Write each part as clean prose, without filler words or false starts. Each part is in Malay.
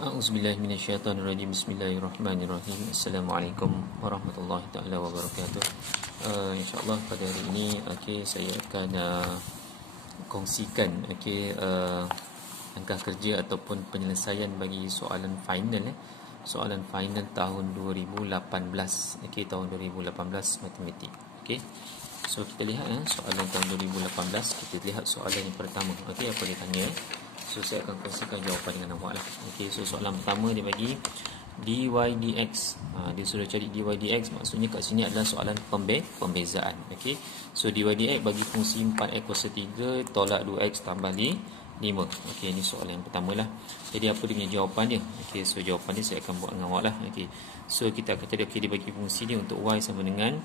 A'udzubillahi minasyaitonirrajim. Bismillahirrahmanirrahim. Assalamualaikum warahmatullahi taala wabarakatuh. InsyaAllah pada hari ini saya akan kongsikan langkah kerja ataupun penyelesaian bagi soalan final soalan final tahun 2018 tahun 2018 matematik. So kita lihat soalan tahun 2018. Kita lihat soalan yang pertama. Apa dia tanya? So saya akan kongsikan jawapan dengan awak lah. So soalan pertama dia bagi dy dx. Dia sudah cari dy dx, maksudnya kat sini adalah soalan pembezaan. So dy dx bagi fungsi 4x kuasa 3 tolak 2x tambah 5. Ini soalan yang pertama lah. Jadi apa dia punya jawapan dia? So jawapan dia saya akan buat dengan awak lah. So kita akan cari dia bagi fungsi dia untuk y sama dengan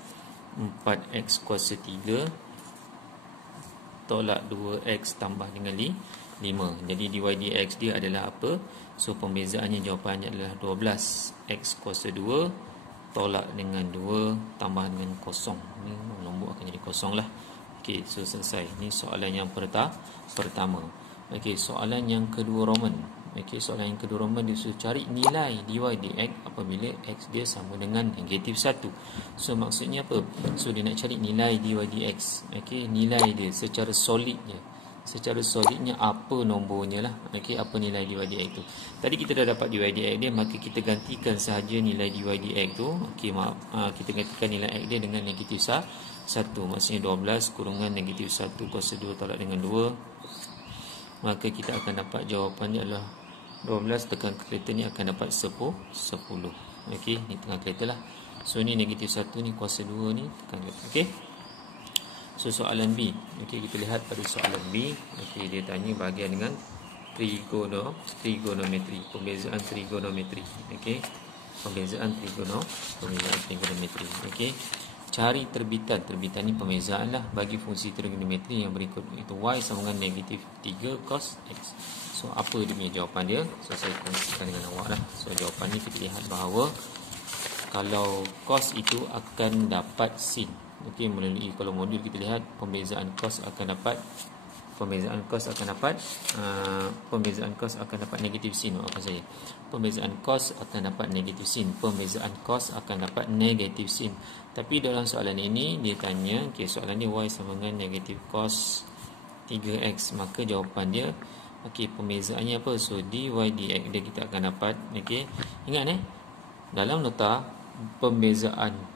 4x kuasa 3 tolak 2x tambah dengan 5. Jadi dy dx dia adalah apa? So pembezaannya, jawapannya adalah 12x kuasa 2 tolak dengan 2 tambah dengan kosong. Ini nombor akan jadi kosong lah. So selesai. Ini soalan yang pertama. Soalan yang kedua Roman. Soalan yang kedua Roman, dia suruh cari nilai dy dx apabila x dia sama dengan negatif 1. So maksudnya apa? So dia nak cari nilai dy dx. Nilai dia secara solidnya. Secara solidnya apa nombornya lah. Apa nilai dy dx tu. Tadi kita dah dapat dy dx dia, maka kita gantikan sahaja nilai dy dx tu. Kita gantikan nilai x dia dengan negatif 1. Maksudnya 12 kurungan negatif 1 kuasa 2 tolak dengan 2. Maka kita akan dapat jawapannya adalah 12 tekan kalkulator ni akan dapat 10. Ni tengah kalkulator lah. So ni negatif 1 ni kuasa 2 ni tekan kalkulator. So soalan B. Kita lihat pada soalan B. Dia tanya bahagian dengan trigonometri, pembezaan trigonometri. Pembezaan trigonometri. Cari terbitan. Terbitan ni pembezaan lah bagi fungsi trigonometri yang berikut, iaitu y sama dengan negatif 3 cos x. So apa dia punya jawapan dia? So saya kongsikan dengan awak lah. So jawapan ni kita lihat bahawa kalau cos itu akan dapat sin. Melalui kalau modul kita lihat pembezaan cos akan dapat negatif sin. Pembezaan cos akan dapat negatif sin. Tapi dalam soalan ini dia tanya, soalan dia y sama dengan negatif cos 3x, maka jawapan dia pembezaannya apa? So dy dx dia kita akan dapat ingat dalam nota pembezaan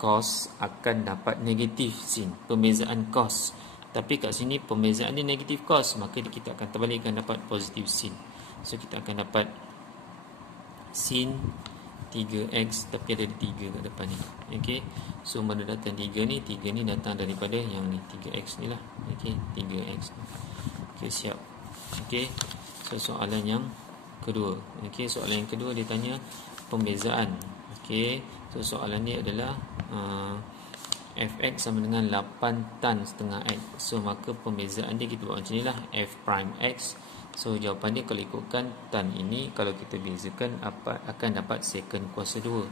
cos akan dapat negatif sin, pembezaan cos. Tapi kat sini pembezaan dia negatif cos, maka kita akan terbalikkan dapat positif sin. So kita akan dapat sin 3x, tapi ada 3 kat depan ni. So mana datang 3 ni? 3 ni datang daripada yang ni, 3x ni lah. 3x. Siap. So soalan yang kedua. Soalan yang kedua dia tanya pembezaan. So soalan ni adalah fx sama dengan 8 tan setengah x. So maka pembezaan dia kita buat macam ni lah, f prime x. So jawapan dia kalau ikutkan tan ini, kalau kita bezakan akan dapat secant kuasa 2.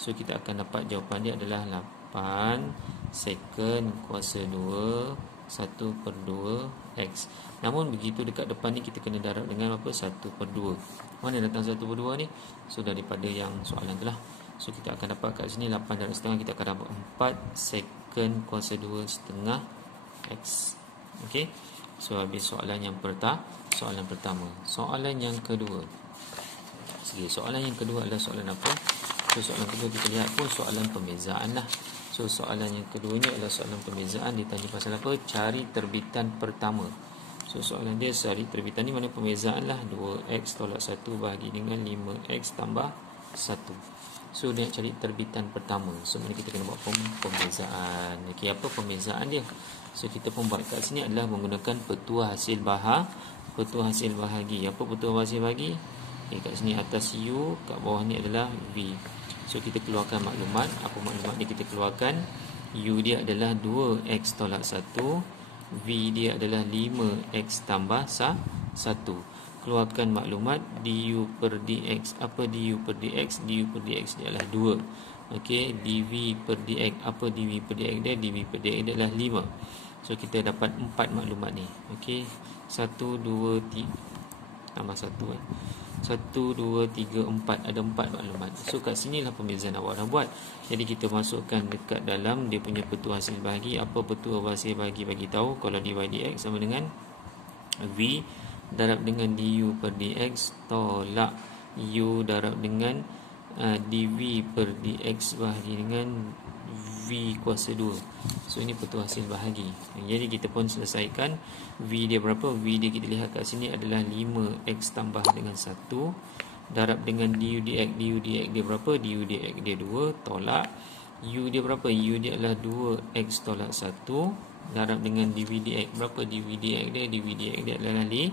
So kita akan dapat jawapan dia adalah 8 secant kuasa 2 1/2 x. Namun begitu dekat depan ni kita kena darab dengan apa? 1/2. Mana datang 1/2 ni? So daripada yang soalan tu lah. So kita akan dapat kat sini 8 darab setengah, kita akan dapat 4 secant kuasa 2 setengah x. So habis soalan yang pertama. Soalan yang kedua. Soalan yang kedua adalah soalan apa? So soalan kedua kita lihat pun soalan pembezaan lah. So soalan yang keduanya adalah soalan pembezaan. Dia tanya pasal apa? Cari terbitan pertama. So soalan dia cari terbitan ni mana pembezaan lah. 2x tolak 1 bahagi dengan 5x tambah 1. So dia nak cari terbitan pertama. So mana kita kena buat pembezaan. Apa pembezaan dia? So kita pun buat kat sini adalah menggunakan petua hasil bahagi. Apa petua hasil bahagi? Kat sini atas u, kat bawah ni adalah v. So kita keluarkan maklumat. Apa maklumat ni kita keluarkan? U dia adalah 2x tolak 1, v dia adalah 5x tambah 1. Keluarkan maklumat du per dx. Apa du per dx? Du per dx dia adalah 2. Dv per dx. Apa dv per dx dia? Dv per dx dia adalah 5. So kita dapat 4 maklumat ni. 1, 2, 3 tambah 1 1, 2, 3, 4. Ada 4 maklumat. So kat sinilah pembezaan awak dah buat. Jadi kita masukkan dekat dalam dia punya petua hasil bahagi. Apa petua hasil bahagi bagi tahu kalau dy dx sama dengan V darab dengan du per dx tolak u darab dengan dv per dx bahagi dengan V kuasa 2. So ini petua hasil bahagi. Jadi kita pun selesaikan. V dia berapa? V dia kita lihat kat sini adalah 5x tambah dengan 1 darab dengan du dx. Du dx dia berapa? Du dx dia 2 tolak u dia berapa? U dia adalah 2x tolak 1 darab dengan dv dx. Berapa dv dx dia? dv dx dia adalah 5.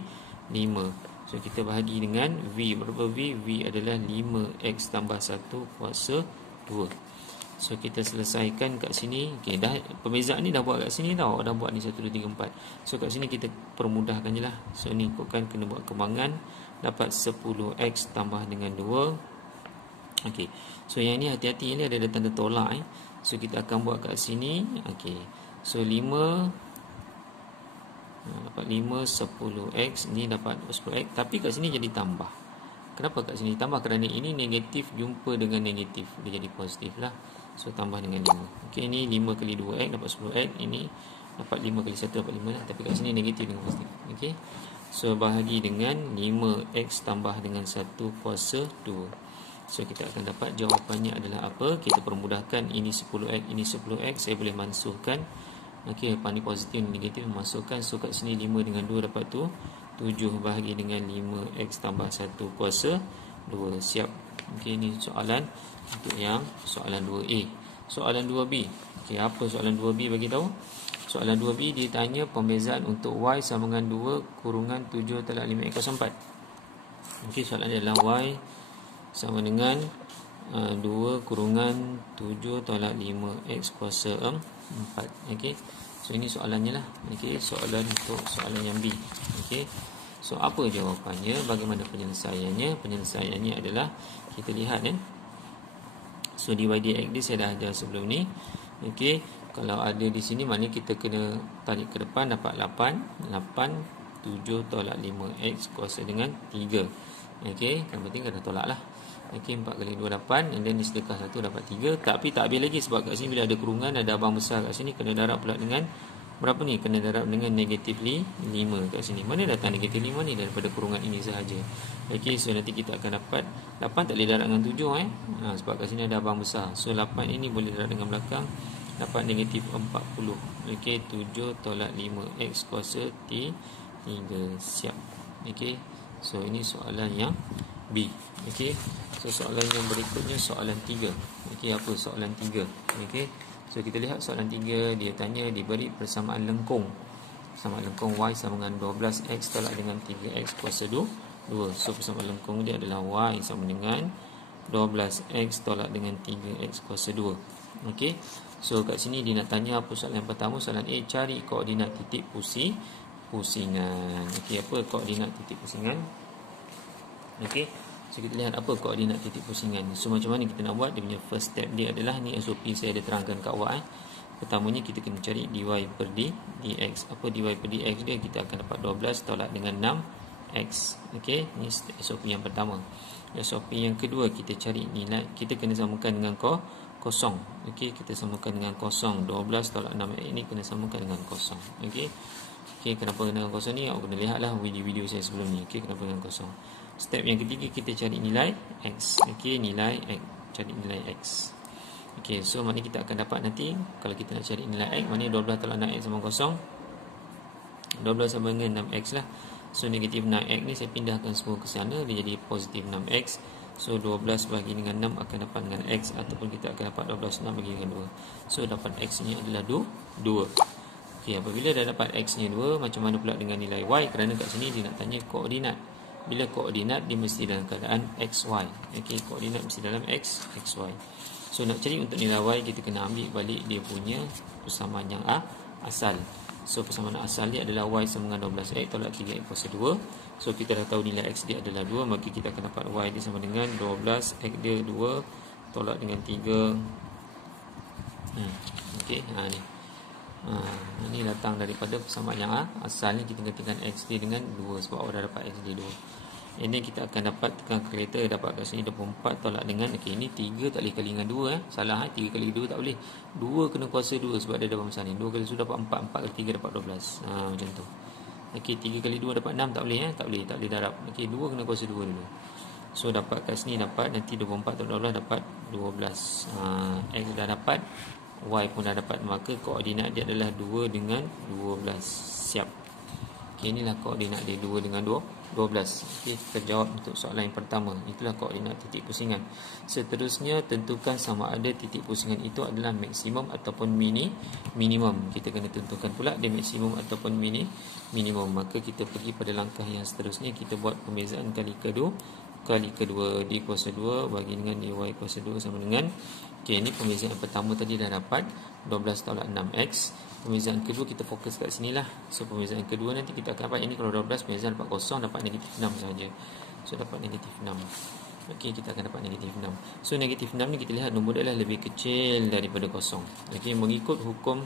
So kita bahagi dengan V. Berapa V? V adalah 5x tambah 1 kuasa 2. So kita selesaikan kat sini. Okey, dah pembezaan ni dah buat kat sini tau. Dah buat ni 1 2 3 4. So kat sini kita permudahkan je lah. So ni ikutkan kena buat kembangan, dapat 10x tambah dengan 2. Okey. So yang ni hati-hati ni ada tanda tolak So kita akan buat kat sini. Okey. So 5 dapat 5 10x, ni dapat 10x, tapi kat sini jadi tambah. Kenapa kat sini tambah? Kerana ini negatif jumpa dengan negatif, dia jadi positif lah. So tambah dengan 5. Okey, ini 5 kali 2x dapat 10x, ini dapat 5 kali 1 dapat 5 lah, tapi kat sini negatif dengan positif. Okey. So bahagi dengan 5x tambah dengan 1 kuasa 2. So kita akan dapat jawapannya adalah apa? Kita permudahkan, ini 10x, ini 10x, saya boleh mansuhkan. Okey, pandai positif dan negatif masukkan. So kat sini 5 dengan 2 dapat tu 7 bahagi dengan 5x tambah 1 kuasa 2. Siap. Okey, ini soalan untuk yang soalan 2A. Soalan 2B. Okey, apa soalan 2B bagi tahu? Soalan 2B dia tanya pembezaan untuk y sama dengan 2 kurungan 7 tolak 5x kuasa 4. Okey, soalan dia adalah y sama dengan 2 kurungan 7 tolak 5x kuasa 4. Okey. So ini soalannya lah. Okey, soalan untuk soalan yang B. Okey. So apa jawapannya? Bagaimana penyelesaiannya? Penyelesaiannya adalah kita lihat So dy dx dia saya dah ada sebelum ni. Okey, kalau ada di sini maknanya kita kena tarik ke depan dapat 8. 7 tolak 5x kuasa dengan 3. Okey, yang penting kena tolak lah. Okey, 4 kali 2 8, and then ni sedekah 1 dapat 3. Tapi tak habis lagi sebab kat sini bila ada kurungan, ada abang besar kat sini, kena darab pula dengan berapa ni? Kena darab dengan negatif 5 kat sini. Mana datang negatif 5 ni? Daripada kurungan ini sahaja. Okey, so nanti kita akan dapat 8 tak boleh darab dengan 7 sebab kat sini ada abang besar. So 8 ini boleh darab dengan belakang, dapat negatif 40. Okey, 7 tolak 5x kuasa 3. Siap. Okey, so ini soalan yang B. Okey, so soalan yang berikutnya soalan 3. Okey, apa soalan 3? Okey, so kita lihat soalan 3. Dia tanya diberi persamaan lengkung. Persamaan lengkung y sama dengan 12x tolak dengan 3x kuasa 2. So persamaan lengkung dia adalah y sama dengan 12x tolak dengan 3x kuasa 2. Okey, so kat sini dia nak tanya apa soalan yang pertama? Soalan A, cari koordinat titik pusingan. Okey, apa koordinat titik pusingan? Okey, so kita lihat apa koordinat titik pusingan. So macam mana kita nak buat? Dia punya first step dia adalah ni SOP saya ada terangkan kat awak. Pertamanya kita kena cari dy per dx. Apa dy per dx dia? Kita akan dapat 12 tolak dengan 6x. Okey, ni SOP yang pertama. SOP yang kedua, kita cari nilai, kita kena samakan dengan kosong. Okey, kita samakan dengan kosong. 12 tolak 6x ini kena samakan dengan kosong. Okey. Okey, kenapa dengan kosong ni? Awak kena lihatlah video-video saya sebelum ni. Okey, kenapa dengan kosong? Step yang ketiga, kita cari nilai x. Okey, nilai x. Cari nilai x. Okey, so maknanya kita akan dapat nanti kalau kita nak cari nilai x, maknanya 12 tolak 6x sama kosong. 12 sama dengan 6x lah. So negatif 6x ni saya pindahkan semua ke sana, dia jadi positif 6x. So 12 bagi dengan 6 akan dapat dengan x, ataupun kita akan dapat 12 6 bagi dengan 2. So dapat x ni adalah 2. Okey, apabila dah dapat x ni 2, macam mana pula dengan nilai y? Kerana kat sini dia nak tanya koordinat. Bila koordinat dia mesti dalam keadaan xy. Okey, koordinat mesti dalam xy. So nak cari untuk nilai y, kita kena ambil balik dia punya persamaan yang asal. So persamaan asal dia adalah y sama dengan 12x tolak 3x kuasa 2. So kita dah tahu nilai x dia adalah 2, maka kita akan dapat y dia sama dengan 12x dia 2 tolak dengan 3. Okey, ni. Ini datang daripada persamaan yang asal ni, kita gantikan x dia dengan 2 sebab awak dah dapat x dia 2. Ini kita akan dapat tekan kalkulator, dapat kat sini 24 tolak dengan, okey, ini 3 tak boleh kali dengan 2 salah 3 kali 2 tak boleh. 2 kena kuasa 2 sebab dia dapat besar ni. 2 kali 1 dapat 4, 4 kali 3 dapat 12. Macam tu. Okey, 3 kali 2 dapat 6 tak boleh tak boleh darab. Okey, 2 kena kuasa 2 dulu. So dapat kat sini dapat nanti 24 tolak 12 dapat 12. X dah dapat, Y pun dah dapat, maka koordinat dia adalah 2 dengan 12. Siap. Okay, inilah koordinat dia 2 dengan 12. Okay, kita jawab untuk soalan yang pertama. Itulah koordinat titik pusingan. Seterusnya, tentukan sama ada titik pusingan itu adalah maksimum ataupun minimum. Kita kena tentukan pula dia maksimum ataupun minimum. Maka kita pergi pada langkah yang seterusnya. Kita buat pembezaan kali kedua D kuasa 2 bagi dengan DY kuasa 2 sama dengan, okay, ini pembezaan pertama tadi dah dapat 12 tolak 6X. Pembezaan kedua kita fokus kat sini lah. So pembezaan kedua nanti kita akan dapat, ini kalau 12 pembezaan dapat kosong, dapat negatif 6 saja. So dapat negatif 6. Okey, kita akan dapat negatif 6. So negatif 6 ni kita lihat nombor dia adalah lebih kecil daripada kosong. Okey, mengikut hukum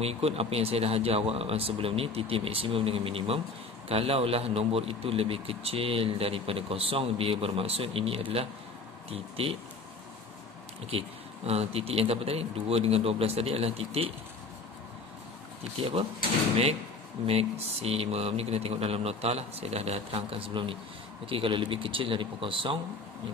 mengikut apa yang saya dah ajar awak sebelum ni, titik maksimum dengan minimum. Kalaulah nombor itu lebih kecil daripada kosong, dia bermaksud ini adalah titik. Okey, titik yang apa tadi? 2 dengan 12 tadi adalah titik apa? Maksimum. Ni kena tengok dalam nota lah. Saya dah terangkan sebelum ni. Okey, kalau lebih kecil daripada kosong,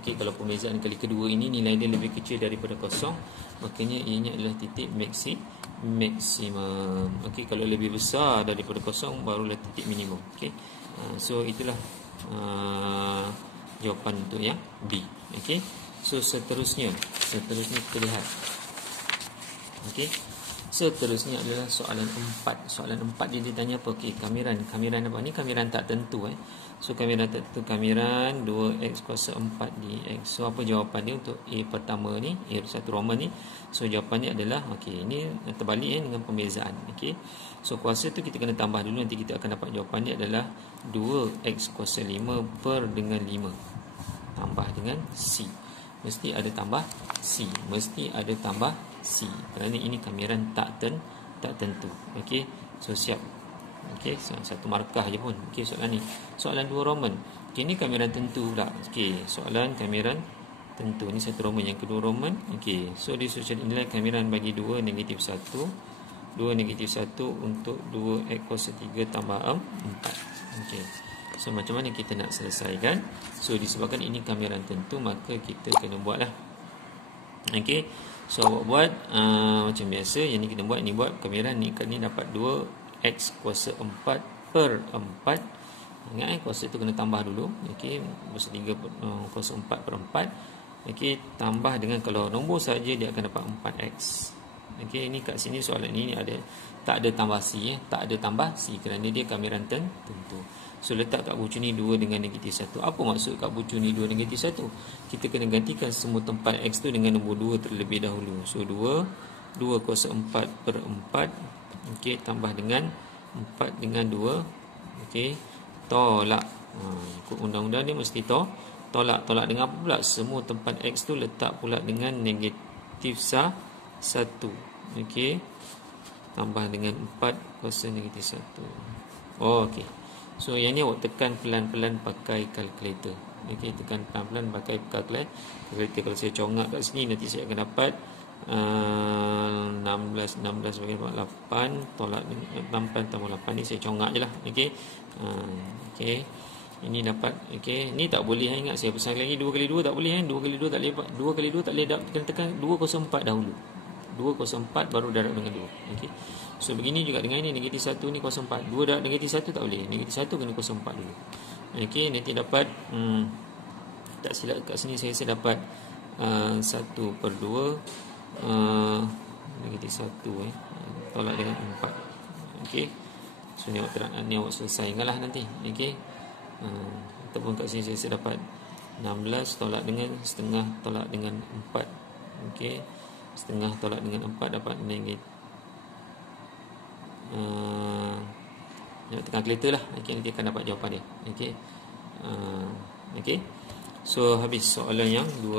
okey, kalau pembezaan kali kedua ini nilai dia lebih kecil daripada kosong, makanya ianya adalah titik maksimum. Okey, kalau lebih besar daripada kosong barulah titik minimum. Okey. So itulah jawapan untuk yang B. Okey. So seterusnya kita lihat. Okey. Seterusnya adalah soalan 4. Soalan 4 dia ditanya apa? Okey, kamiran apa ni? Kamiran tak tentu So kamiran tak tentu, kamiran 2x kuasa 4 dx. So apa jawapan dia untuk A pertama ni, A1 Roman ni? So jawapannya adalah, okey, ini terbalik dengan pembezaan. Okey. So kuasa tu kita kena tambah dulu, nanti kita akan dapat jawapan dia adalah 2x kuasa 5 per dengan 5 tambah dengan C. Mesti ada tambah C, kerana ini kamiran tak tentu. Okey, so siap. Okey, satu markah je pun. Okey, soalan ni soalan 2 Roman. Okey, ni kamiran tentu pula. Okey, soalan kamiran tentu ni satu Roman, yang kedua Roman. Okey, so dia susun nilai kamiran bagi 2 negatif 1 untuk 2x kuasa 3 tambah 4. Okey, so macam mana kita nak selesaikan? So disebabkan ini kamiran tentu, maka kita kena buatlah. Okey, so awak buat macam biasa. Yang ni kita buat, ni buat kamiran ni, kali ni dapat 2x kuasa 4 per 4. Ingat kuasa tu kena tambah dulu. Okey, kuasa 3 kuasa 4 per 4. Okey, tambah dengan, kalau nombor saja dia akan dapat 4x. Okey, ini kat sini soalan ini ada tak ada tambah C, tak ada tambah C kerana dia kamiran tentu. So letak kat bucu ni 2 dengan negatif 1. Apa maksud kat bucu ni 2 negatif 1? Kita kena gantikan semua tempat X tu dengan nombor 2 terlebih dahulu. So 2 kuasa 4 per 4. Okey, tambah dengan 4 dengan 2. Okey, tolak. Ikut undang-undang dia mesti tolak dengan apa pula? Semua tempat X tu letak pula dengan negatif 1. Okey, tambah dengan 4 kuasa negatif 1. Okey. So yang ni awak tekan pelan-pelan pakai kalkulator. Okey, tekan pelan-pelan pakai kalkulator. Kalau saya congak kat sini, nanti saya akan dapat 16 bagi 8 tolak 6 tambah 8 ni saya congak je lah. Okey. Okey. Ini dapat. Okey, ni tak boleh ingat, saya pesan lagi 2 kali 2 tak boleh 2 kali 2 tak boleh. 2 kali 2 tak boleh, kena tekan 204 dahulu. 204 baru darab dengan 2. Okey. So begini juga dengan ini, negatif 1 ni 04. 2 darab negatif 1 tak boleh. Negatif 1 kena 04 dulu. Okey, nanti dapat tak silap kat sini saya rasa dapat 1 per 2 negatif 1 tolak dengan 4. Okey. So ni awak selesaikanlah nanti. Okey. Ataupun kat sini saya rasa dapat 16 tolak dengan setengah tolak dengan 4. Okey. Setengah tolak dengan 4 dapat negatif. Nak tekan kalkulator lah. Okey, nanti akan dapat jawapan dia. Okey. Okey. So habis soalan yang 2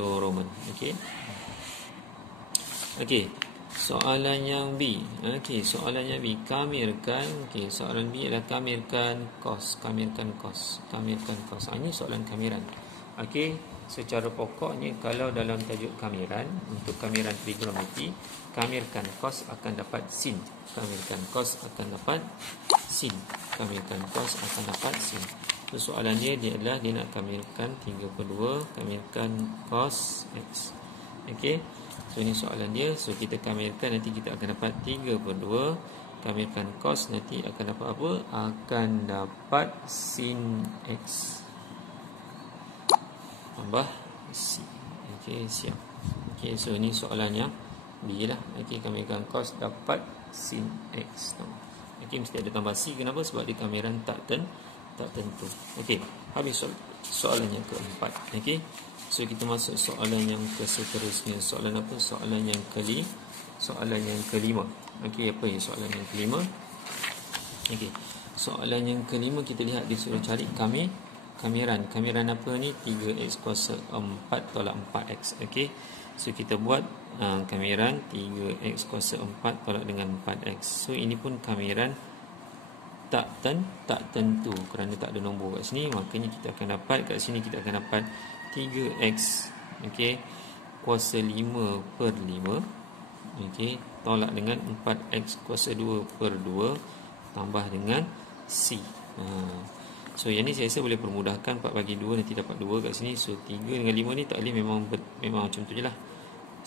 Roman. Okey. Okey. Soalan yang B. Okey, soalan yang B. Kamirkan. Okey, soalan B adalah kamirkan kos. Kamirkan kos. Kamirkan kos. Ini soalan kamiran. Okey, secara pokoknya kalau dalam tajuk kamiran, untuk kamiran trigonometri, kamirkan kos akan dapat sin. Kamirkan kos akan dapat sin. Kamirkan kos akan dapat sin. So, soalan dia adalah dia nak kamirkan 3/2, kamirkan cos X. Okey. So ini soalan dia. So kita kamirkan, nanti kita akan dapat 3/2. Kamirkan cos, nanti akan dapat apa? Akan dapat sin X tambah C. Okey, siap. Okey, so ini soalan yang B lah. Okey, kamirkan cos dapat sin X. Okey, mesti ada tambah C. Kenapa? Sebab dia kamiran tak tentu. Okey, habis soalan yang keempat. Okey. So kita masuk soalan yang seterusnya. Soalan apa? Soalan yang kelima. Okey, apa ya soalan yang kelima? Okey. Soalan yang kelima kita lihat disuruh cari kamiran. Kamiran apa ni? 3x kuasa 4 tolak 4x. Okey. So kita buat kamiran 3x kuasa 4 tolak dengan 4x. So ini pun kamiran tak tentu kerana tak ada nombor kat sini. Makanya kita akan dapat kat sini, kita akan dapat 3x, okey, kuasa 5/5, okey, tolak dengan 4x kuasa 2/2 tambah dengan C. So yang ni saya rasa boleh permudahkan. 4 bagi 2 nanti dapat 2 kat sini. So 3 dengan 5 ni tak boleh, memang macam tu je lah.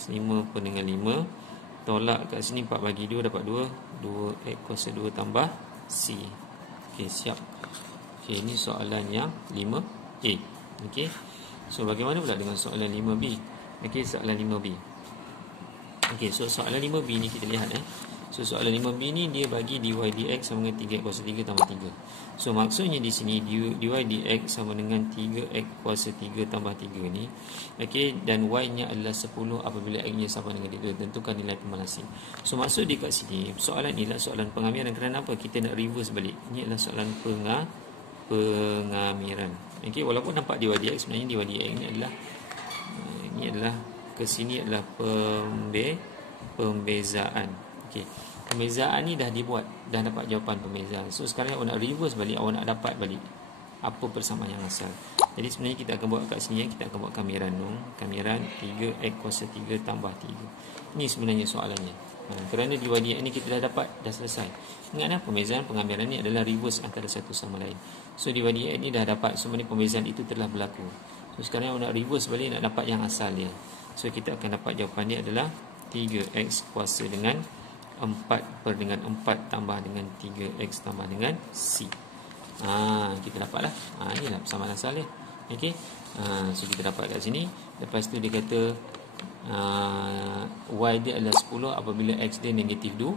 5 dengan 5 tolak kat sini, 4 bagi 2 dapat 2, 2x kuasa 2 tambah C. Okey, siap. Okey, ini soalan yang 5A. Okey. So bagaimana pula dengan soalan 5B? Okey, soalan 5B. Okey, so soalan 5B ni kita lihat So soalan 5B ni dia bagi dy dx sama dengan 3x kuasa 3 tambah 3. So maksudnya di sini dy dx sama dengan 3x kuasa 3 tambah 3 ni. Okey, dan y-nya adalah 10 apabila x-nya sama dengan 3. Tentukan nilai pemalasing. So maksud di kat sini, soalan ni adalah soalan pengamiran. Kerana apa? Kita nak reverse balik. Ini adalah soalan pengamiran. Okey, walaupun nampak dy dx, sebenarnya dy dx ini adalah ke sini adalah pembezaan. Okey. Pembezaan ni dah dibuat, dah dapat jawapan pembezaan. So sekarang awak nak reverse balik, awak nak dapat balik apa persamaan yang asal. Jadi sebenarnya kita akan buat kat sini, kita akan buat kamiran dong. Kamiran 3x kuasa 3 tambah 3. Ini sebenarnya soalannya. Kerana dy dx ni kita dah dapat, dah selesai. Ingat pembezaan pengamiran ni adalah reverse antara satu sama lain. So dy dx ni dah dapat, sebenarnya pembezaan itu telah berlaku. So sekarang awak nak reverse balik, nak dapat yang asal dia. So kita akan dapat jawapan dia adalah 3x kuasa dengan 4/4 tambah dengan 3x tambah dengan C. Kita dapatlah. Inilah persamaan asal dia. Okey. So kita dapat kat sini. Lepas tu dia kata y dia adalah 10 apabila x dia negatif 2.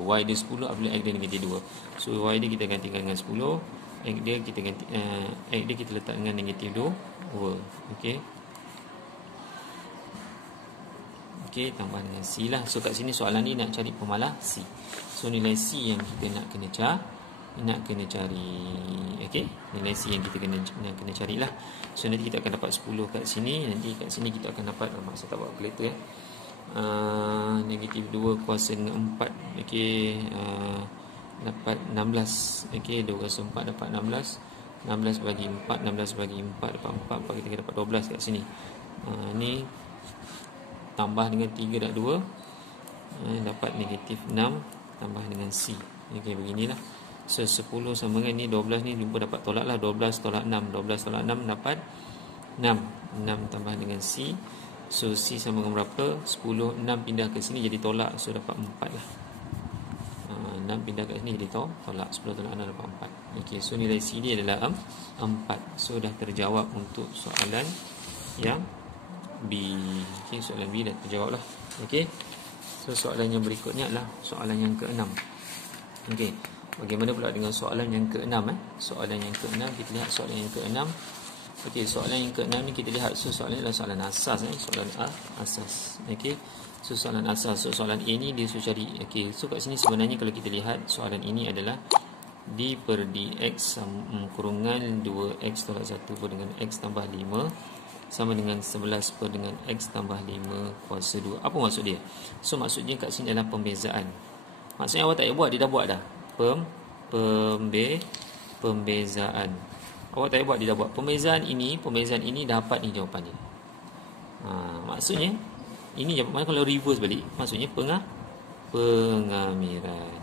Y dia 10 apabila x dia negatif 2. So y dia kita gantikan dengan 10. X dia kita ganti x dia kita letak dengan negatif 2. Okey. Okey, tambah dengan C lah. So kat sini soalan ni nak cari pemalas C. So nilai C yang kita nak kena cari. Okey, nilai C yang kita kena carilah. So nanti kita akan dapat 10 kat sini. Nanti kat sini kita akan dapat, maksud tak buat kalkulator negatif 2 kuasa dengan 4. Okey, dapat 16. Okey, 2 kuasa 4 dapat 16. 16 bagi 4, 16 bagi 4 dapat 4. Kita dapat 12 kat sini. Ni tambah dengan 3 dah 2, dapat negatif 6 tambah dengan C. Okey, beginilah. So 10 sama dengan ni 12 ni jumpa dapat tolak lah. 12 tolak 6, 12 tolak 6 dapat 6. 6 tambah dengan C. So C sama dengan berapa? 10. 6 pindah ke sini jadi tolak. So dapat 4 lah. 6 pindah ke sini jadi tolak. 10 tolak 6 dapat 4. Okey, so nilai C dia adalah 4. So dah terjawab untuk soalan yang B. Okey, soalan B dah terjawab lah. Okey. So soalan yang berikutnya adalah soalan yang ke-6. Okey. Bagaimana pula dengan soalan yang ke-6 Soalan yang ke-6, kita lihat soalan yang ke-6. Okey, soalan yang ke-6 ni kita lihat. So soalan ni adalah soalan asas soalan asas. Okey. So soalan asas. So soalan A ni dia suruh cari. Okey. So kat sini sebenarnya kalau kita lihat soalan ini adalah D per dx kurungan 2x tolak 1 per dengan x tambah 5 sama dengan 11 per dengan x tambah 5 kuasa 2. Apa maksud dia? So maksudnya kat sini adalah pembezaan. Maksudnya awak tak payah buat, dia dah buat dah. Pembezaan. Awak tak payah buat, dia dah buat. Pembezaan ini dapat ni jawapan dia. Maksudnya ini jawapan kalau reverse balik, maksudnya pengamiran.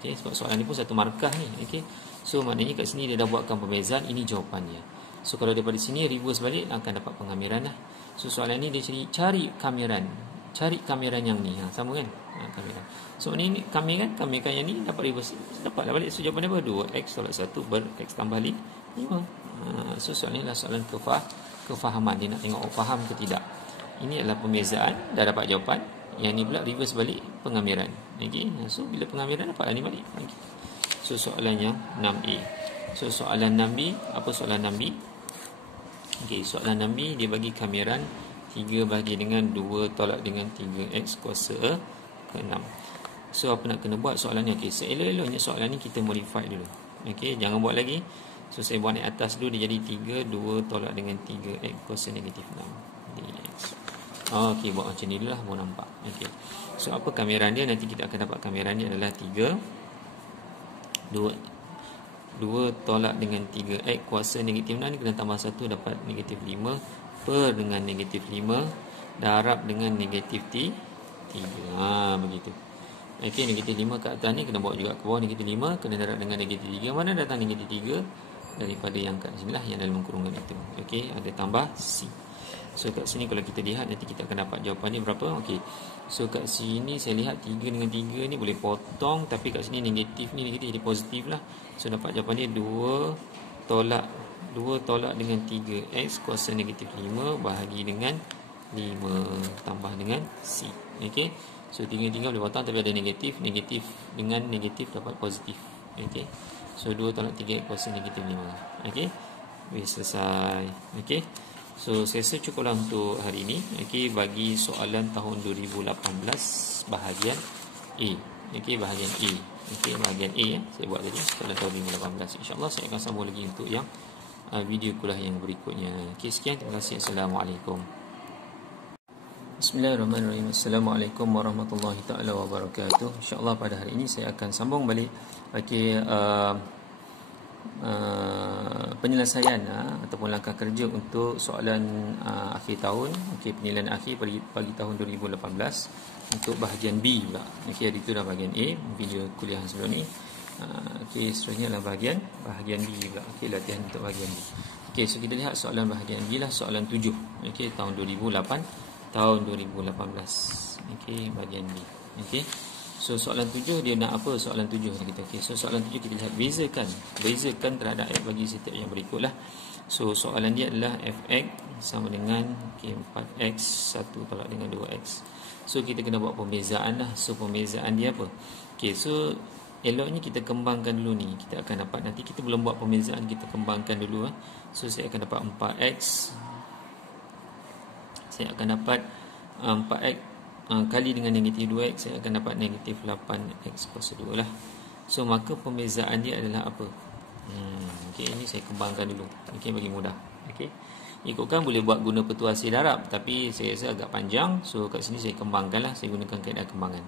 Okey, sebab soalan ni pun satu markah ni. Okey. So maknanya kat sini dia dah buatkan pembezaan, ini jawapannya. So kalau daripada sini reverse balik akan dapat pengamiran lah. So soalan ni dia cari kamiran. Cari kamiran yang ni. Sama kan? Kamiran. So ni kamiran yang ni dapat reverse. Dapatlah balik. So jawapan dia apa? 2x tolak 1 ber x tambah 5. So soalan ni adalah soalan kefahaman. Dia nak tengok faham ke tidak. Ini adalah pembezaan, dah dapat jawapan. Yang ni pula reverse balik pengamiran. Okey. So bila pengamiran dapatlah ni balik. Okay. So soalan yang 6A. So soalan 6B, apa soalan 6B? Okey, soalan 6B dia bagi kamiran 3 bahagi dengan 2 tolak dengan 3x kuasa ke-6. So apa nak kena buat soalan ni? Okey, seelok-eloknya soalan ni kita modify dulu. Okey, jangan buat lagi. So saya buat naik atas dulu, dia jadi 3 2 tolak dengan 3x kuasa negatif 6 dx. Okey, buat macam ni dulu lah, baru nampak. Okey. So apa kamiran dia? Nanti kita akan dapat kamiran dia adalah 2 tolak dengan 3x kuasa negatif 6 ni kena tambah 1 dapat negatif 5 per dengan negatif 5 darab dengan negatif 3. Begitu. Okey, negatif 5 kat atas ni kena bawa juga ke bawah, negatif 5 kena darab dengan negatif 3. Mana datang negatif 3? Daripada yang kat sini lah, yang dalam kurungan itu. Okey, ada tambah C. So kat sini kalau kita lihat nanti kita akan dapat jawapan ni berapa. Okey. So kat sini saya lihat 3 dengan 3 ni boleh potong, tapi kat sini negatif ni negatif jadi positif lah. So dapat jawapan dia 2 tolak dengan 3x kuasa negatif 5 bahagi dengan 5 tambah dengan C. Okey. So 3 boleh potong tapi ada negatif dengan negatif dapat positif. Okey. So 2 tolak 3x kuasa negatif 5. Okey. Selesai. Okey. So saya rasa cukuplah untuk hari ini. Okey, bagi soalan tahun 2018 bahagian A. Okey, bahagian A. Okey, bahagian A saya buat tadi soalan tahun 2018. InsyaAllah saya akan sambung lagi untuk yang video kuliah yang berikutnya. Okey, sekian, terima kasih. Assalamualaikum. Bismillahirrahmanirrahim. Assalamualaikum warahmatullahi taala wabarakatuh. InsyaAllah pada hari ini saya akan sambung balik penyelesaian ataupun langkah kerja untuk soalan akhir tahun. Okey, penilaian akhir bagi tahun 2018 untuk bahagian B pula. Okey, hari itu dah bahagian A, video kuliah sebelum ni. Okey, seterusnya adalah bahagian B pula. Okey, latihan untuk bahagian B. Okey, so kita lihat soalan bahagian B lah, soalan 7. Okey, tahun 2018. Okey, bahagian B. Okey. So soalan 7 dia nak apa? Soalan 7 ni kita. Okey, so soalan 7 kita lihat bezakan terhadap f bagi setiap yang berikutlah. So soalan dia adalah fx sama dengan 4x 1 tolak dengan 2x. So kita kena buat pembezaan lah. So pembezaan dia apa? Okey, so eloknya kita kembangkan dulu ni. Kita akan dapat, nanti kita belum buat pembezaan, kita kembangkan dulu . So saya akan dapat 4x. Saya akan dapat 4x kali dengan negatif 2x, saya akan dapat negatif 8x kuasa 2 lah. So maka pembezaan dia adalah apa? Okey, ini saya kembangkan dulu. Okey, bagi mudah. Okey, ikutkan boleh buat guna pertuasi darab, tapi saya rasa agak panjang. So kat sini saya kembangkan lah, saya gunakan kaedah kembangan.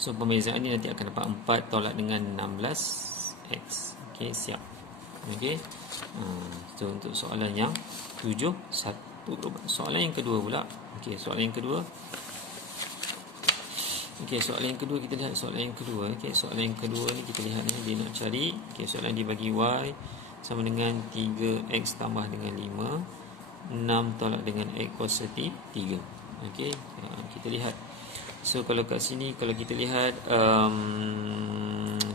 So pembezaan ni nanti akan dapat 4 tolak dengan 16x. Okey, siap. Okey. So untuk soalan yang 7, soalan yang kedua pula. Okey, soalan yang kedua. Okey, soalan yang kedua kita lihat soalan yang kedua. Okey, soalan yang kedua ni kita lihat ni dia nak cari. Okey, soalan dia bagi y sama dengan 3x tambah dengan 5, 6 tolak dengan x kuasa 3. Okey, kita lihat. So kalau kat sini kalau kita lihat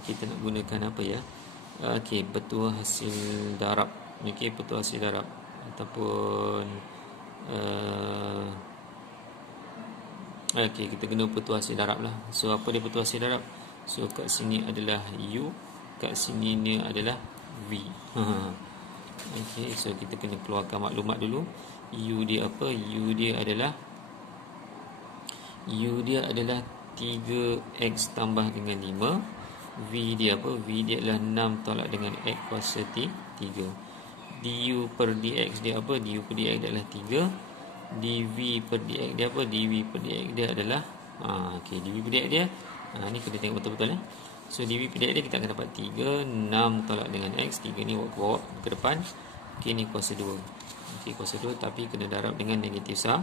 kita nak gunakan apa ya? Okey, petua hasil darab. Okey, petua hasil darab ataupun okey, kita guna petua hasil darab lah. So apa dia petua hasil darab? So kat sini adalah U, kat sini ni adalah V. Okey, so kita kena keluarkan maklumat dulu. U dia apa? U dia adalah 3x tambah dengan 5 V dia apa? V dia adalah 6 tolak dengan X kuasa 3. Du per dx dia apa? Du per dx dia adalah 3. dv per dx dia apa? dv per dx dia adalah okey, dv per dx dia ni kena tengok betul-betul So dv per dx dia kita akan dapat 3. 6 tolak dengan X. 3 ni bawa ke depan. Okey, ni kuasa 2. Okey, kuasa 2 tapi kena darab dengan negatif 1.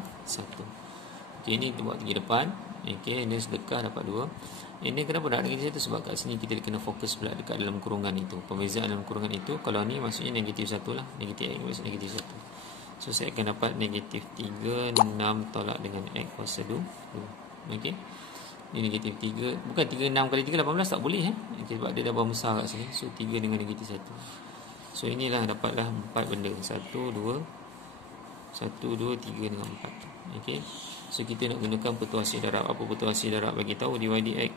Okey, ni kita buat 3 depan. Okey, ini sedekah dapat 2. Ini kenapa darab negatif 1? Sebab kat sini kita kena fokus pula dekat dalam kurungan itu. Perbezaan dalam kurungan itu, kalau ni maksudnya negatif 1 lah. Negatif X maksud negatif 1. So saya akan dapat negatif 3. 6 tolak dengan X kuasa 2. Okey. Ini negatif 3. Bukan 3, 6 kali 3 18 tak boleh Okay, sebab dia dah besar kat sini. So 3 dengan negatif 1. So inilah dapatlah 4 benda. 1, 2, 3 dengan 4. Okey. So kita nak gunakan pertuasi darab. Apa pertuasi darab bagi tahu? Dy dx.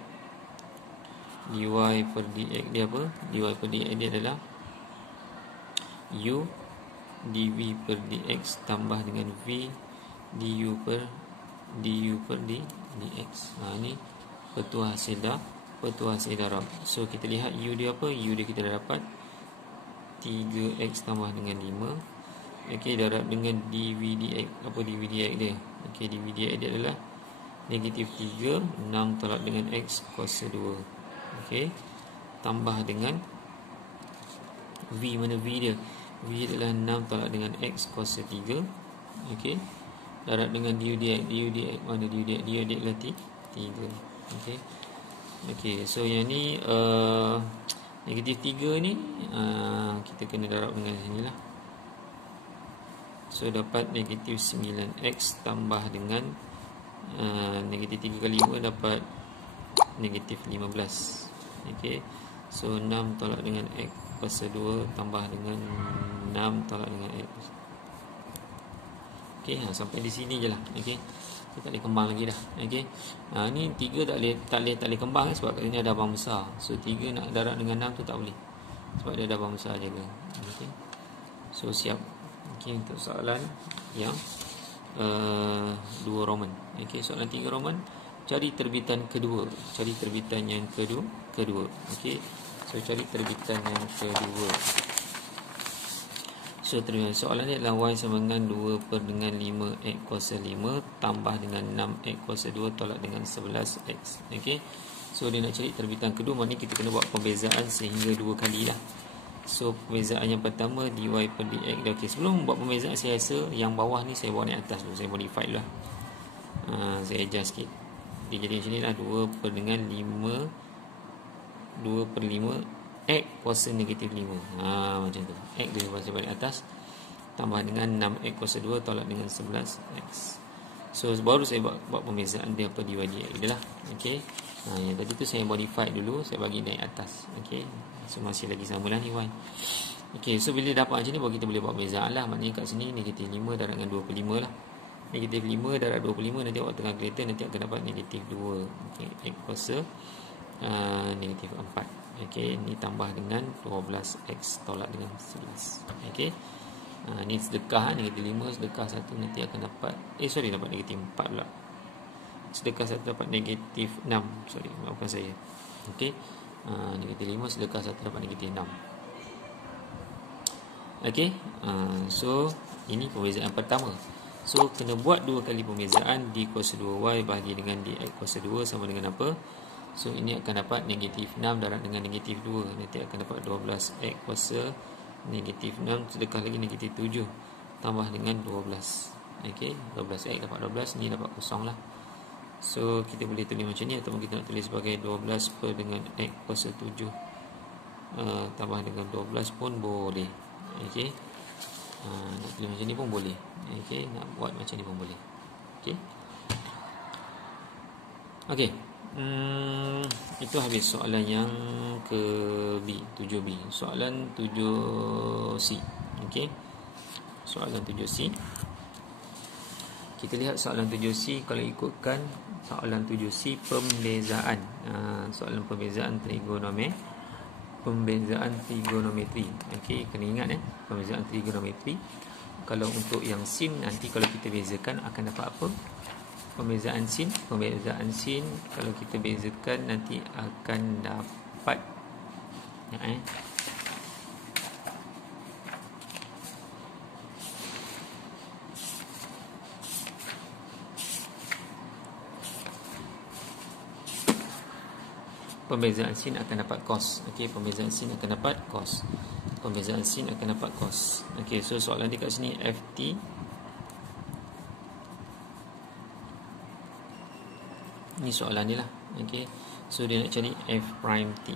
Dy per dx dia apa? Dy per dx dia adalah u dv per dx tambah dengan v du per dx. Ni pertuasi darab. So kita lihat u dia apa? U dia kita dah dapat 3x tambah dengan 5. Okey, darab dengan dv dx. Apa dv dx dia? Okey, dv dx dia adalah negatif 3. 6 tolak dengan x kuasa 2. Okey, tambah dengan v. Mana v dia? V adalah 6 tolak dengan x kuasa 3. Okey, darab dengan du dx. Du dx mana du dx? Du dx adalah 3. Okey. Okey, so yang ni negatif 3 ni kita kena darab dengan sini lah. So dapat negatif 9x tambah dengan negatif 3 kali 5 dapat negatif 15. Okey. So 6 tolak dengan x kuasa 2 tambah dengan 6 tolak dengan x. Okey, sampai di sini je lah. Okey. Kita tak boleh kembang lagi dah. Okey. Ni 3 tak boleh kembang sebab kat sini ada abang besar. So 3 nak darab dengan 6 tu tak boleh. Sebab dia ada abang besar jaga. Okey. So siap. Okey, untuk soalan yang 2 Roman. Okey, soalan 3 Roman, cari terbitan kedua. Cari terbitan yang kedua. Okey. So cari terbitan yang kedua. So soalan ni adalah y sama dengan 2 per dengan 5x kuasa 5 tambah dengan 6x kuasa 2 tolak dengan 11x. Okey. So dia nak cari terbitan kedua, maknanya kita kena buat pembezaan sehingga 2 kali lah. So pembezaan yang pertama dy per dx. Okey, sebelum buat pembezaan saya rasa yang bawah ni saya bawa naik atas dulu. Saya modify dulu lah. Saya adjust sikit. Dia jadi macam ni lah. 2 per dengan 5 2 per 5 x kuasa negatif 5. Macam tu. X dia saya balik atas. Tambah dengan 6x kuasa 2 tolak dengan 11x. So baru saya buat pembezaan dia apa dy dx dia lah. Okey. Yang tadi tu saya modify dulu, saya bagi naik atas. Okey. So masih lagi samalah ni y. Okey, so bila dapat macam ni baru kita boleh buat pembezaan lah. Maknanya kat sini negatif 5 darab dengan 2 per 5 lah. Negatif 5 darab 2 per 5 nanti awak tengah kereta nanti akan dapat negatif 2. Okey, x kuasa negatif 4. Okey, ni tambah dengan 12x tolak dengan 11. Okey. Ni sedekah negatif 5 sedekah 1 nanti akan dapat dapat negatif 4 pula. Sedekah 1 dapat negatif 6. Maafkan saya. Okey. Negatif 5 sedekah 1 dapat negatif 6. Okey. So ini pembezaan pertama. So kena buat 2 kali pembezaan. D kuasa 2y bahagi dengan dx kuasa 2 sama dengan apa? So ini akan dapat negatif 6 darab dengan negatif 2. Nanti akan dapat 12x kuasa negatif 6 sedekah lagi negatif 7 tambah dengan 12. Okey, 12x dapat 12, ni dapat kosong lah. So kita boleh tulis macam ni ataupun kita nak tulis sebagai 12 per dengan x kuasa 7 tambah dengan 12 pun boleh. Okey. Nak tulis macam ni pun boleh. Okey, nak buat macam ni pun boleh. Okey. Okey. Itu habis soalan yang ke B, 7B. Soalan 7C. Okey. Soalan 7C. Kita lihat soalan 7C. Kalau ikutkan soalan 7C pembezaan. Soalan pembezaan trigonometri. Pembezaan trigonometri. Okey, kena ingat pembezaan trigonometri. Kalau untuk yang sin nanti kalau kita bezakan akan dapat apa? Pembezaan sin kalau kita bezakan nanti akan Pembezaan sin akan dapat cos. Okey, pembezaan sin akan dapat cos. Pembezaan sin akan dapat cos. Okey, so soalan dia kat sini ft. Ni soalan dia lah. Okey, so dia nak cari f prime t.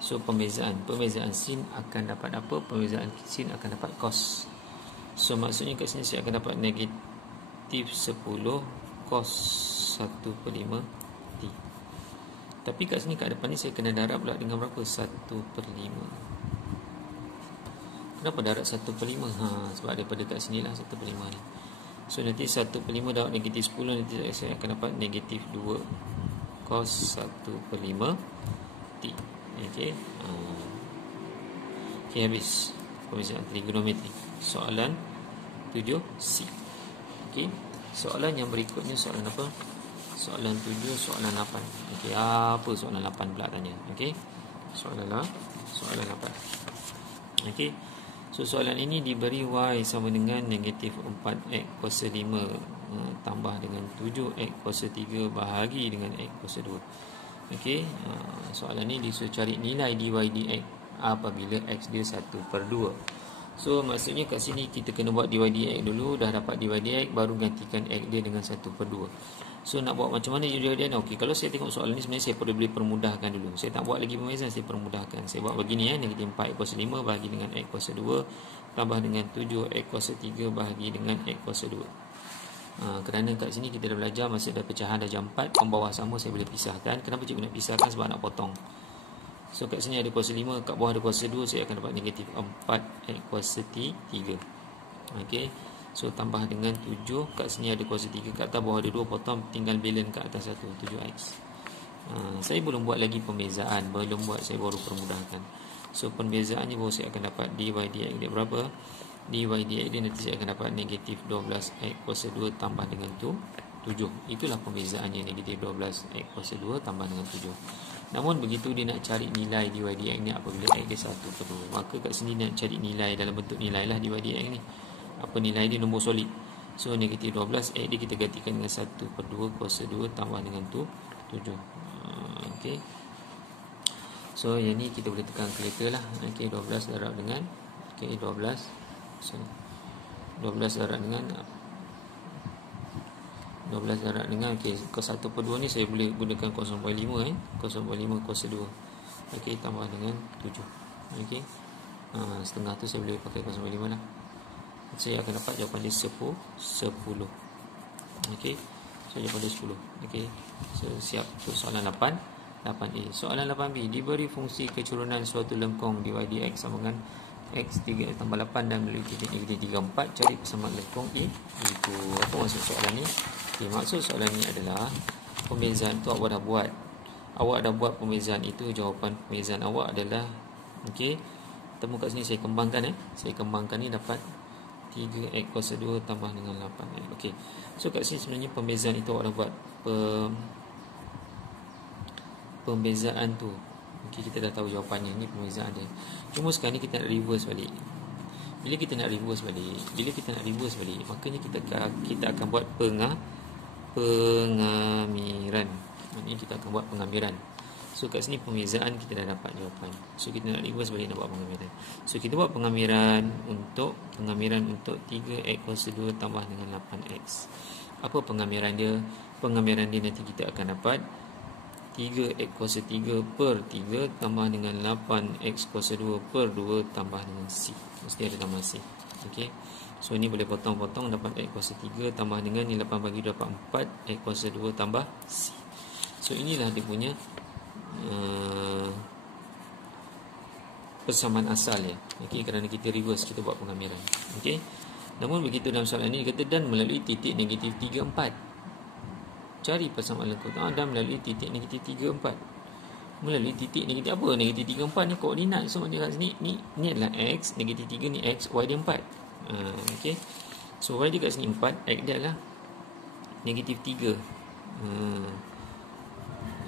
So pembezaan sin akan dapat apa? Pembezaan sin akan dapat cos. So maksudnya kat sini saya akan dapat negatif 10 cos 1/5 t. Tapi kat sini kat depan ni saya kena darab pula dengan berapa? 1/5. Kenapa darab 1/5? Sebab daripada kat sini lah 1/5 ni. So nanti 1/5 darab negatif 10, nanti saya akan dapat negatif 2 cos 1/5 t. Okey. Okey, habis pembezaan trigonometri. Soalan 7C. Okey. Soalan yang berikutnya soalan apa? Soalan 7, soalan 8. Okey, apa soalan 8 pula tanya? Okey. Soalan 8. Okey. So soalan ini diberi y sama dengan negatif 4x kuasa 5 tambah dengan 7x kuasa 3 bahagi dengan x kuasa 2. Okey. Soalan ini disuruh cari nilai dy dx apabila x dia 1/2. So maksudnya kat sini kita kena buat dy dx dulu. Dah dapat dy dx, baru gantikan x dia dengan 1/2. So nak buat macam mana dy dx? Okey, kalau saya tengok soalan ni sebenarnya saya boleh permudahkan dulu. Saya tak buat lagi pembezaan, saya permudahkan. Saya buat begini negatif 4x kuasa 5 bahagi dengan x kuasa 2 tambah dengan 7x kuasa 3 bahagi dengan x kuasa 2. Kerana kat sini kita dah belajar masa dah pecahan dah jam 4, pembawah sama saya boleh pisahkan. Kenapa cikgu nak pisahkan? Sebab nak potong. So kat sini ada kuasa 5, kat bawah ada kuasa 2, saya akan dapat negatif 4x kuasa 3. Okey. So tambah dengan 7, kat sini ada kuasa 3, kat atas bawah ada 2, potong, tinggal balance kat atas 1, 7x. Saya belum buat lagi pembezaan, saya baru permudahkan. So pembezaannya baru saya akan dapat dy dx dia berapa? Dy dx dia nanti saya akan dapat negatif 12x kuasa 2 tambah dengan 7. Itulah pembezaannya, negatif 12x kuasa 2 tambah dengan 7. Namun begitu dia nak cari nilai dy dx ni apabila x dia 1/2. Maka kat sini dia nak cari nilai dalam bentuk nilai lah dy dx ni. Apa nilai dia? Nombor solid. So negatif 12 x dia kita gantikan dengan 1/2 kuasa 2 tambah dengan 7. Okey. So yang ni kita boleh tekan kalkulator lah. Okey, 12 darab dengan 12 darab dengan okey, cos 1/2 ni saya boleh gunakan 0.5 0.5 kuasa 2. Okey, tambah dengan 7. Okey. Setengah tu saya boleh pakai 0.5 lah. Saya akan dapat jawapan dia 10. Okey. So jawapan dia 10. Okey. So siap untuk soalan 8A. Soalan 8B, diberi fungsi kecurunan suatu lengkung dy dx sama dengan x 3 tambah 8 dan melalui titik negatif 3, 4. Cari persamaan lengkung itu. Apa maksud soalan ni? Okay, maksud soalan ni adalah pembezaan tu awak dah buat. Awak dah buat pembezaan itu. Jawapan pembezaan awak adalah, okey, temu kat sini saya kembangkan. Saya kembangkan ni dapat 3x kuasa 2 tambah dengan 8x. Okey. So kat sini sebenarnya pembezaan itu awak dah buat. Pembezaan tu. Okey, kita dah tahu jawapannya. Ini pembezaan dia. Cuma sekarang ni kita nak reverse balik. Bila kita nak reverse balik, maknanya kita akan buat pengamiran. Maknanya kita akan buat pengamiran. So kat sini pembezaan kita dah dapat jawapan. So kita nak reverse balik, nak buat pengamiran. So kita buat pengamiran untuk 3x kuasa 2 tambah dengan 8x. Apa pengamiran dia? Pengamiran dia nanti kita akan dapat 3x kuasa 3 per 3 tambah dengan 8x kuasa 2 per 2 tambah dengan c. Mesti ada tambah c. Okey. So ni boleh potong-potong, dapat x kuasa 3 tambah dengan ni 8 bagi 2 dapat 4, x kuasa 2 tambah c. So inilah dia punya persamaan asal ya. Okey, kerana kita reverse, kita buat pengamiran. Okey. Namun begitu dalam soalan ini dia kata dan melalui titik negatif 3, 4. Cari persamaan lengkung. Dan melalui titik negatif 3, 4. Melalui titik negatif apa? Negatif 3, 4 ni koordinat. So dia kat sini ni adalah x, negatif 3 ni x, y dia 4. Okey. So y dia kat sini 4, x dia adalah negatif 3.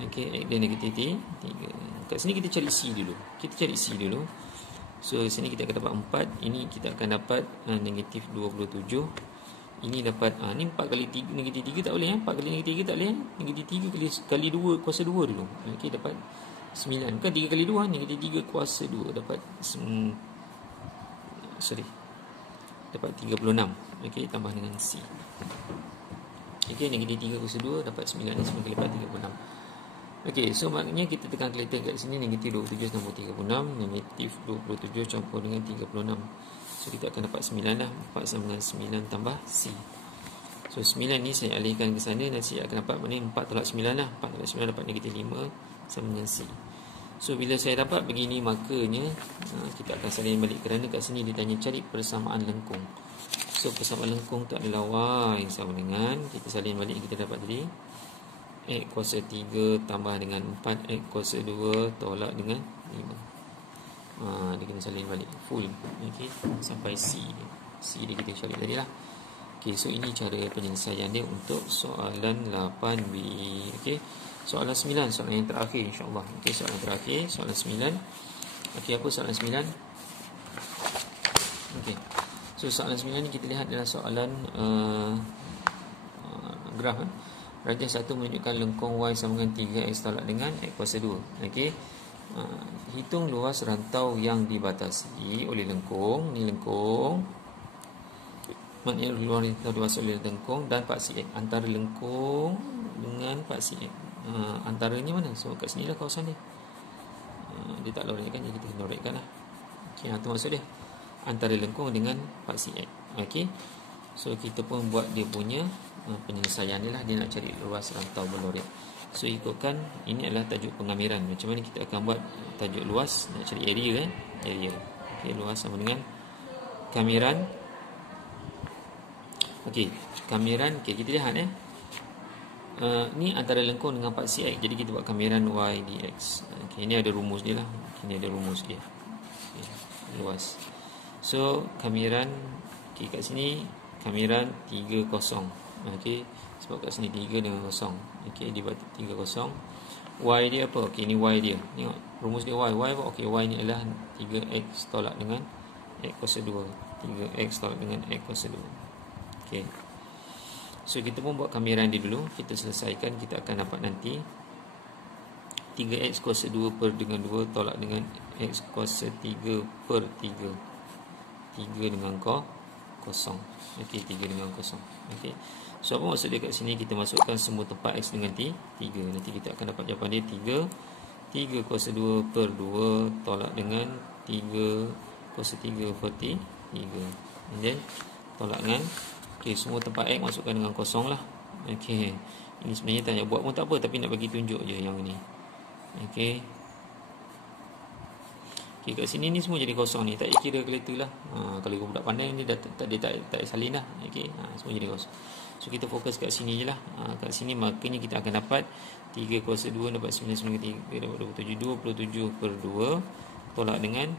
Okey, X dia negatif 3. Kat sini kita cari C dulu. So sini kita akan dapat 4. Ini kita akan dapat negatif 27. Ini dapat ni 4 kali 3 negatif 3 tak boleh 4 kali negatif 3 tak boleh negatif 3 kali 2 kuasa 2 dulu. Okey, dapat 9. Bukan 3 kali 2, negatif 3 kuasa 2 dapat dapat 36. Okey, tambah dengan C. Okey, negatif 3 kuasa 2 dapat 9. 9 kali 4 36. Okey, so maknanya kita tekan kalkulator kat sini negatif 27 tambah 36, negatif 27 campur dengan 36. So kita akan dapat 9 lah. 4 sama dengan 9 tambah C. So 9 ni saya alihkan ke sana dan saya akan dapat maknanya 4 tolak 9 lah. 4 tolak 9 dapat negatif 5 sama dengan C. So bila saya dapat begini, makanya kita akan salin balik kerana kat sini ditanya cari persamaan lengkung. So persamaan lengkung tu adalah Y sama dengan, kita salin balik, kita dapat tadi X kuasa 3 tambah dengan 4 X kuasa 2 tolak dengan 5. Dia kena salin balik full. Okey, sampai C dia kita cari tadi lah. Okey, so ini cara penyelesaian dia untuk soalan 8B. Okey, soalan 9, soalan yang terakhir insya-Allah. Okey, soalan terakhir, soalan 9. Okey, apa soalan 9? Okey, so soalan 9 ni kita lihat adalah soalan graf. Rajah 1 menunjukkan lengkung Y sama dengan 3X tolak dengan X kuasa 2. Okey, hitung luas rantau yang dibatasi oleh lengkung. Ni lengkung, maknanya luas rantau dibatasi oleh lengkung dan paksi X. Antara lengkung dengan paksi X, antaranya mana? So kat sini lah kawasan dia. Dia tak lorikkan, jadi kita lorikkan lah. Okey, itu maksud dia, antara lengkung dengan paksi X. Okey, so kita pun buat dia punya penyelesaian dia lah. Dia nak cari luas rantau berlorik. So ikutkan, ini adalah tajuk pengamiran. Macam mana kita akan buat tajuk luas, nak cari area area. Okey, luas sama dengan kamiran. Okey, kamiran. Okey, kita lihat ni antara lengkung dengan paksi X. Jadi kita buat kamiran Y dx. Okey, ini ada rumus dia lah. Ini ada rumus dia. Okay, luas. So kamiran, okey, kat sini kamiran 3 kosong. Okey, sebab kat sini 3 dengan kosong. Okey, dibuat 3 kosong. Y dia apa? Okey, ni Y dia. Tengok rumus dia Y. Y apa? Okey, Y ni adalah 3X tolak dengan X kuasa 2. 3X tolak dengan X kuasa 2. Okey, so kita pun buat kamiran dia dulu. Kita selesaikan, kita akan dapat nanti 3X kuasa 2 per dengan 2 tolak dengan X kuasa 3 per 3. 3 dengan kosong. Okey, 3 dengan kosong. Okey, so apa maksud dia kat sini? Kita masukkan semua tempat X dengan 3. Nanti kita akan dapat jawapan dia 3 kuasa 2 per 2 tolak dengan 3 kuasa 3 per 3. And then tolak dengan, okey, semua tempat X masukkan dengan kosong lah. Okey, ini sebenarnya tanya buat pun tak apa, tapi nak bagi tunjuk je yang ni. Okey, kat sini ni semua jadi kosong ni, tak kira kalkulator lah. Kalau budak pandai ni dia tak salin dah. Okey, semua jadi kosong. So kita fokus kat sini je lah. Kat sini maknanya kita akan dapat 3 kuasa 2 dapat 9 sama dengan 3 dapat 27 per 2 tolak dengan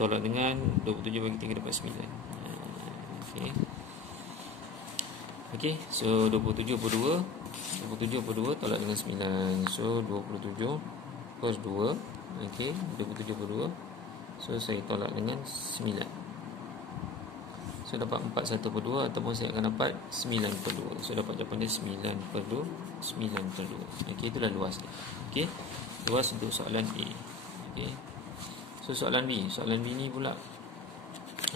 27 bagi 3 dapat 9. Okey. Okey, so 27 per 2 tolak dengan 9. So 27 per 2. Okey, 27 per 2. So saya tolak dengan 9. So dapat 41 per 2 ataupun saya akan dapat 9 per 2. So dapat jawapan dia 9 per 2. 9 per 2. Okey, itulah luas dia. Okey, luas untuk soalan A. Okey, so soalan B. Soalan B ni pula,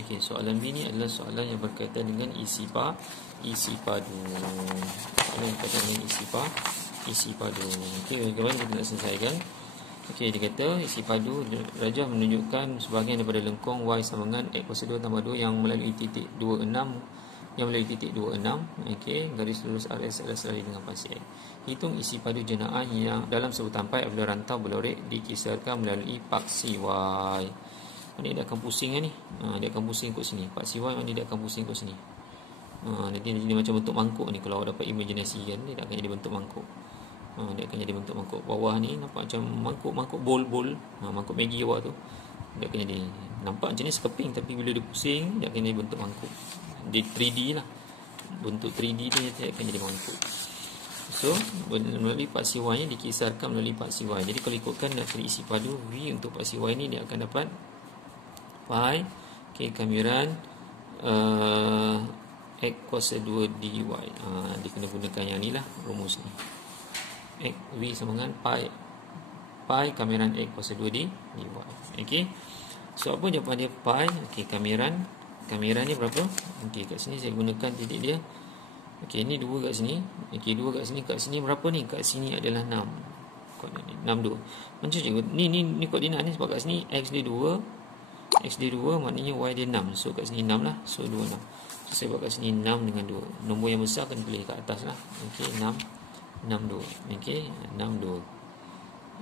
okey, soalan B ni adalah soalan yang berkaitan dengan isi padu. Soalan yang berkaitan dengan isi padu. Okey, bagaimana kita nak selesaikan? Okey, dia kata isi padu rajah menunjukkan sebahagian daripada lengkung Y sama dengan X kuasa 2 tambah 2 yang melalui titik 26. Okey, garis lurus RS adalah selari dengan paksi X. Hitung isi padu jenaan yang dalam sebuah tampai apabila rantau berlorik dikisarkan melalui paksi Y. Ni dia akan pusing ni. Dia akan pusing kat sini. Paksi Y ni dia akan pusing kat sini. Nanti dia macam bentuk mangkuk ni. Kalau awak dapat imajinasi kan, dia akan jadi bentuk mangkuk. Dia akan jadi bentuk mangkuk. Bawah ni nampak macam mangkuk bol. Mangkuk Maggi awak tu. Dia akan jadi nampak macam ni sekeping, tapi bila dia pusing dia akan jadi bentuk mangkuk. Dia 3D lah. Bentuk 3D dia akan jadi mangkuk. So melalui paksi Y ni dikisarkan melalui paksi Y. Jadi kalau ikutkan nak cari isi padu V untuk paksi Y ni, dia akan dapat pi kamiran X kuasa 2 dy. Dia kena gunakan yang ni lah rumus ni. X V sama dengan pi kamiran X kuasa 2 dy. Okey. So apa jawapan dia? Pi. Okey, kamiran ni berapa? Okey, kat sini saya gunakan titik dia. Okey, ni 2 kat sini. Okey, 2 kat sini. Kat sini berapa ni? Kat sini adalah 6. Koordinat 62. Macam cikgu, ni koordinat ni sebab kat sini X dia 2, X dia 2, maknanya Y dia 6. So kat sini 6 lah. So 2 6. So saya buat kat sini 6 dengan 2. Nombor yang besar akan pilih kat atas lah. Okey, 6 2. Okey, 6 2.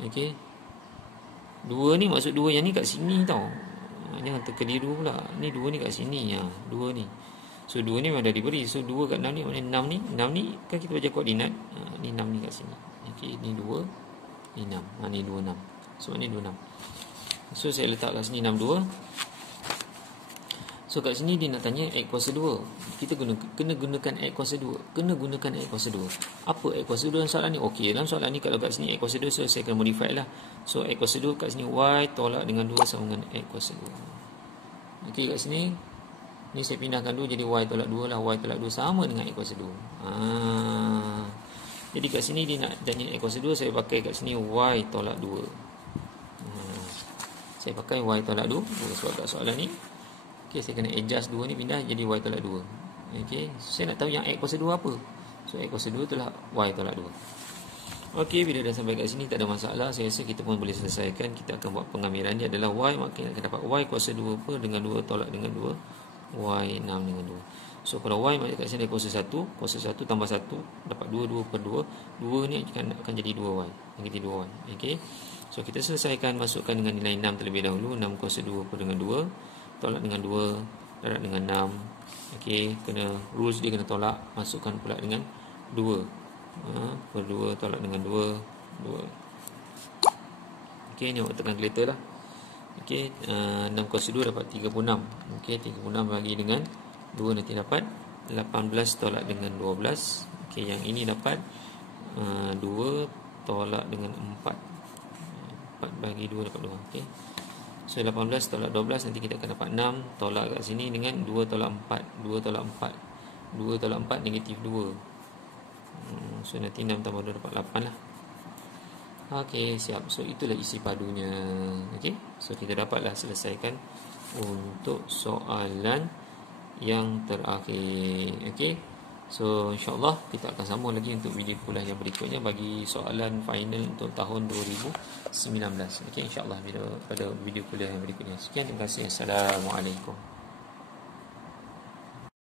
Okey. 2 ni maksud 2 yang ni kat sini tau. Jangan terkeliru pula. Ni 2 ni kat sini ya. 2 ni. So 2 ni memang dah diberi. So 2 kat 6 ni maknanya 6 ni kan kita baca koordinat. Ni 6 ni kat sini. Okey, ni 2, ni 6. Ni 2 6. So ni 2 6. So saya letak kat sini 6 2. So kat sini dia nak tanya X kuasa 2. Kita kena gunakan X kuasa 2. Kena gunakan X kuasa 2. Apa X kuasa 2 dalam soalan ni? Okey, dalam soalan ni kalau kat sini X kuasa 2, so saya akan modify lah. So X kuasa 2 kat sini Y tolak dengan 2 sama dengan X kuasa 2. Okey, kat sini ni saya pindahkan 2 jadi Y tolak 2 lah. Y tolak 2 sama dengan X kuasa 2. Jadi kat sini dia nak tanya X kuasa 2, saya pakai kat sini Y tolak 2. Saya pakai Y tolak 2 sebab kat soalan ni. Okey, saya kena adjust 2 ni pindah jadi Y tolak 2. Okey, saya nak tahu yang X kuasa 2 apa. So X kuasa 2 itulah Y tolak 2. Okey, bila dah sampai kat sini tak ada masalah. Saya rasa kita pun boleh selesaikan. Kita akan buat pengamilan dia adalah Y, maka kita akan dapat Y kuasa 2 apa dengan 2 tolak dengan 2, Y 6 dengan 2. So kalau Y macam kat sini kuasa 1, kuasa 1 tambah 1 dapat 2 per 2. 2 ni akan jadi 2Y. Jadi 2Y. Okey. So kita selesaikan, masukkan dengan nilai 6 terlebih dahulu. 6 kuasa 2 per dengan 2 tolak dengan 2 darab dengan 6. Okey, kena rules dia kena tolak, masukkan pula dengan 2. Per 2 tolak dengan 2. Okey, ni awak tekan kalkulator lah. Okey, 6 kuasa 2 dapat 36. Okey, 36 bagi dengan 2 nanti dapat 18 tolak dengan 12. Okey, yang ini dapat 2 tolak dengan 4. 4 bagi 2 dapat 2. Okey. So 18 tolak 12 nanti kita akan dapat 6 tolak kat sini dengan 2 tolak 4. 2 tolak 4. 2 tolak 4 negatif 2. So nanti 6 tambah 2 dapat 8 lah. Okey, siap. So itulah isi padunya. Okey. So kita dapatlah selesaikan untuk soalan yang terakhir. Okey. So insya-Allah kita akan sambung lagi untuk video kuliah yang berikutnya bagi soalan final untuk tahun 2019. Okey, insya-Allah pada video kuliah yang berikutnya. Sekian, terima kasih. Assalamualaikum.